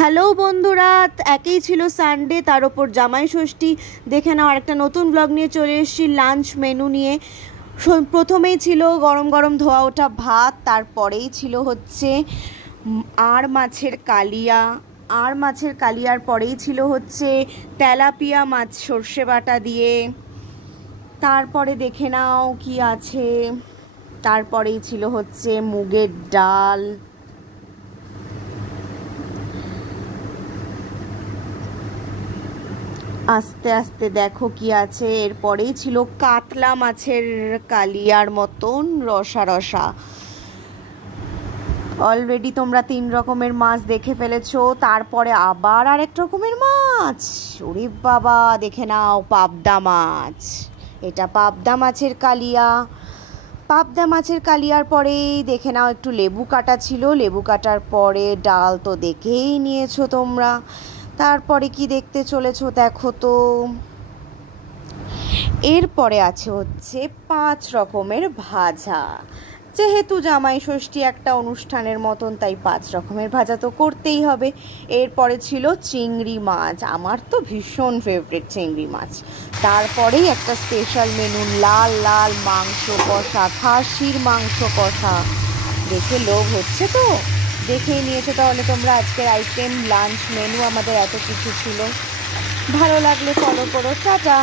Hello বন্ধুরা, একই ছিল সানডে, তার ওপর জামাই ষষ্ঠী। দেখে নাও, আরেকটা নতুন ব্লগ নিয়ে চলে এসেছি লাঞ্চ মেনু নিয়ে। প্রথমেই ছিল গরম গরম ধোয়া ওঠা ভাত, তারপরেই ছিল হচ্ছে আর মাছের কালিয়া। আর মাছের কালিয়ার পরেই ছিল হচ্ছে তেলাপিয়া মাছ সর্ষে বাটা দিয়ে। তারপরে দেখে নাও কি আছে, তারপরেই ছিল হচ্ছে মুগের ডাল। আস্তে আস্তে দেখো কি আছে, এরপরেই ছিল কাতলা মাছের কালিয়ার মতন রসা রসা। অলরেডি তোমরা 3 রকমের মাছ দেখে ফেলেছো, তারপরে আবার আরেক রকমের মাছ। ওরে বাবা, দেখে নাও পাবদা মাছ। এটা পাবদা মাছের কালিয়া। পাবদা মাছের কালিয়ার পরেই দেখে নাও একটু লেবু কাটা ছিল। লেবু কাটার পরে ডাল তো দেখেই নিয়েছো তোমরা। তারপরে কি দেখতে চলেছো দেখো তো। এরপরে আছে হচ্ছে 5 রকমের ভাজা। যেহেতু জামাই ষষ্ঠী একটা অনুষ্ঠানের মতন, তাই 5 রকমের ভাজা তো করতেই হবে। এরপরে ছিল চিংড়ি মাছ, আমার তো ভীষণ ফেভারিট চিংড়ি মাছ। তারপরেই একটা স্পেশাল মেনু, লাল লাল মাংস কষা, খাসির মাংস কষা। দেখে লোভ হচ্ছে তো, দেখেই নিয়েছো তাহলে তোমরা আজকের আইটেম লাঞ্চ মেনু। আমাদের এত কিছু ছিল। ভালো লাগলে ফলো করো, টাটা।